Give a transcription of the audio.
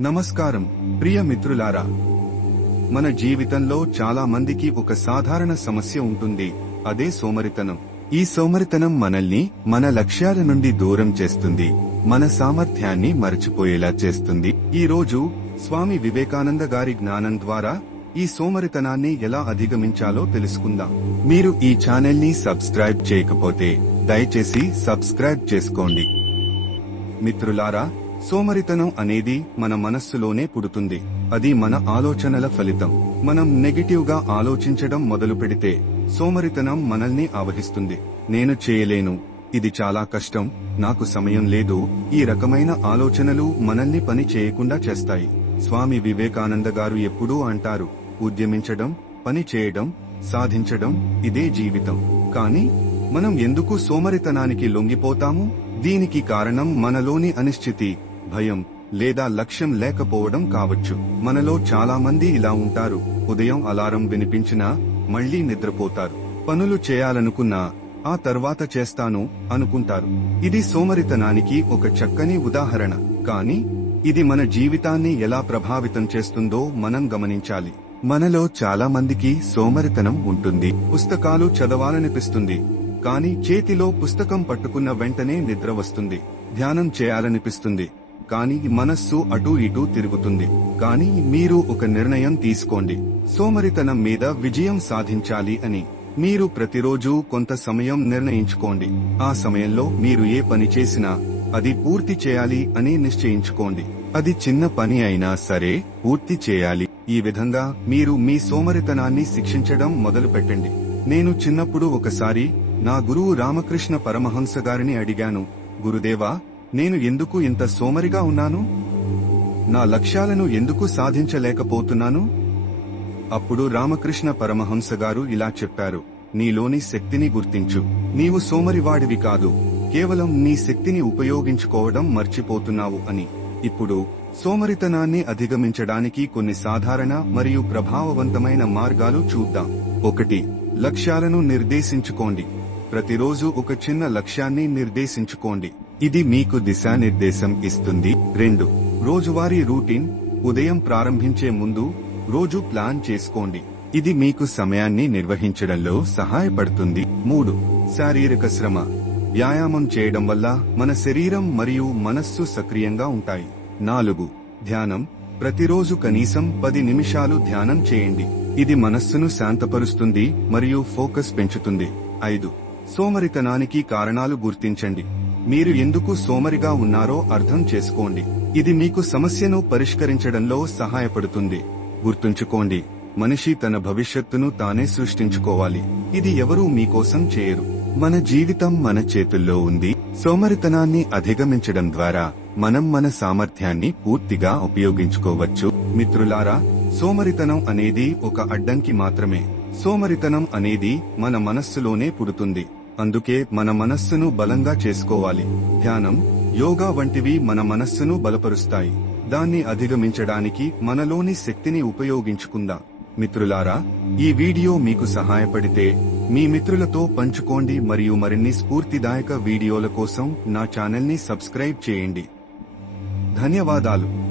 నమస్కారం ప్రియ మిత్రులారా. మన జీవితంలో చాలా మందికి ఒక సాధారణ సమస్య ఉంటుంది. అదే సోమరితనం. ఈ సోమరితనం మనల్ని మన లక్ష్యాల నుండి దూరం చేస్తుంది. మన సామర్థ్యాన్ని మరచిపోయేలా చేస్తుంది. ఈ రోజు స్వామి వివేకానంద గారి జ్ఞానం ద్వారా ఈ సోమరితనాన్ని ఎలా అధిగమించాలో తెలుసుకుందాం. మీరు ఈ ఛానల్ని సబ్స్క్రైబ్ చేయకపోతే దయచేసి సబ్స్క్రైబ్ చేసుకోండి. మిత్రులారా సోమరితనం అనేది మన మనస్సులోనే పుడుతుంది. అది మన ఆలోచనల ఫలితం. మనం నెగిటివ్గా ఆలోచించడం మొదలు పెడితే సోమరితనం మనల్ని ఆవహిస్తుంది. నేను చేయలేను. ఇది చాలా కష్టం. నాకు సమయం లేదు. ఈ రకమైన ఆలోచనలు మనల్ని పని చేయకుండా చేస్తాయి. స్వామి వివేకానంద గారు ఎప్పుడూ అంటారు ఉద్యమించడం పని చేయడం సాధించడం ఇదే జీవితం. కానీ మనం ఎందుకు సోమరితనానికి లొంగిపోతాము? దీనికి కారణం మనలోని అనిశ్చితి. భయం లేదా లక్ష్యం లేకపోవడం కావచ్చు. మనలో చాలా మంది ఇలా ఉంటారు. ఉదయం అలారం వినిపించినా మళ్ళీ నిద్రపోతారు. పనులు చేయాలనుకున్నా ఆ తర్వాత చేస్తాను అనుకుంటారు. ఇది సోమరితనానికి ఒక చక్కని ఉదాహరణ. కానీ ఇది మన జీవితాన్ని ఎలా ప్రభావితం చేస్తుందో మనం గమనించాలి. మనలో చాలా మందికి సోమరితనం ఉంటుంది. పుస్తకాలు చదవాలనిపిస్తుంది. కానీ చేతిలో పుస్తకం పట్టుకున్న వెంటనే నిద్ర వస్తుంది. ధ్యానం చేయాలనిపిస్తుంది. కానీ మనస్సు అటూ ఇటూ తిరుగుతుంది. కానీ మీరు ఒక నిర్ణయం తీసుకోండి. సోమరితనం మీద విజయం సాధించాలి అని. మీరు ప్రతిరోజు కొంత సమయం నిర్ణయించుకోండి. ఆ సమయంలో మీరు ఏ పని చేసినా అది పూర్తి చేయాలి అని నిశ్చయించుకోండి. అది చిన్న పని అయినా సరే పూర్తి చేయాలి. ఈ విధంగా మీరు మీ సోమరితనాన్ని శిక్షించడం మొదలు పెట్టండి నేను చిన్నప్పుడు ఒకసారి నా గురువు రామకృష్ణ పరమహంస గారిని అడిగాను గురుదేవా నేను ఎందుకు ఇంత సోమరిగా ఉన్నాను? నా లక్ష్యాలను ఎందుకు సాధించలేకపోతున్నాను? అప్పుడు రామకృష్ణ పరమహంస గారు ఇలా చెప్పారు నీలోని శక్తిని గుర్తించు. నీవు సోమరివాడివి కాదు. కేవలం నీ శక్తిని ఉపయోగించుకోవడం మర్చిపోతున్నావు అని. ఇప్పుడు సోమరితనాన్ని అధిగమించడానికి కొన్ని సాధారణ మరియు ప్రభావవంతమైన మార్గాలు చూద్దాం. ఒకటి లక్ష్యాలను నిర్దేశించుకోండి. ప్రతిరోజు ఒక చిన్న లక్ష్యాన్ని నిర్దేశించుకోండి. ఇది మీకు దిశానిర్దేశం ఇస్తుంది. రెండు. రోజువారీ రూటీన్ ఉదయం ప్రారంభించే ముందు రోజు ప్లాన్ చేసుకోండి. ఇది మీకు సమయాన్ని నిర్వహించడంలో సహాయపడుతుంది. మూడు. శారీరక శ్రమ. వ్యాయామం చేయడం వల్ల మన శరీరం మరియు మనస్సు సక్రియంగా ఉంటాయి. నాలుగు. ధ్యానం. ప్రతిరోజు కనీసం పది నిమిషాలు ధ్యానం చేయండి. ఇది మనస్సును శాంతపరుస్తుంది మరియు ఫోకస్ పెంచుతుంది. ఐదు. సోమరితనానికి కారణాలు గుర్తించండి. మీరు ఎందుకు సోమరిగా ఉన్నారో అర్థం చేసుకోండి. ఇది మీకు సమస్యను పరిష్కరించడంలో సహాయపడుతుంది. గుర్తుంచుకోండి మనిషి తన భవిష్యత్తును తానే సృష్టించుకోవాలి. ఇది ఎవరూ మీకోసం చేయరు. మన జీవితం మన చేతుల్లో ఉంది. సోమరితనాన్ని అధిగమించడం ద్వారా మనం మన సామర్థ్యాన్ని పూర్తిగా ఉపయోగించుకోవచ్చు. మిత్రులారా సోమరితనం అనేది ఒక అడ్డంకి మాత్రమే. సోమరితనం అనేది మన మనస్సులోనే పుడుతుంది. అందుకే మన మనస్సును బలంగా చేసుకోవాలి. ధ్యానం యోగా వంటివి మన మనస్సును బలపరుస్తాయి. దాన్ని అధిగమించడానికి మనలోని శక్తిని ఉపయోగించుకుందాం. మిత్రులారా ఈ వీడియో మీకు సహాయపడితే మీ మిత్రులతో పంచుకోండి మరియు మరిన్ని స్ఫూర్తిదాయక వీడియోల కోసం నా ఛానల్ని సబ్స్క్రైబ్ చేయండి. ధన్యవాదాలు.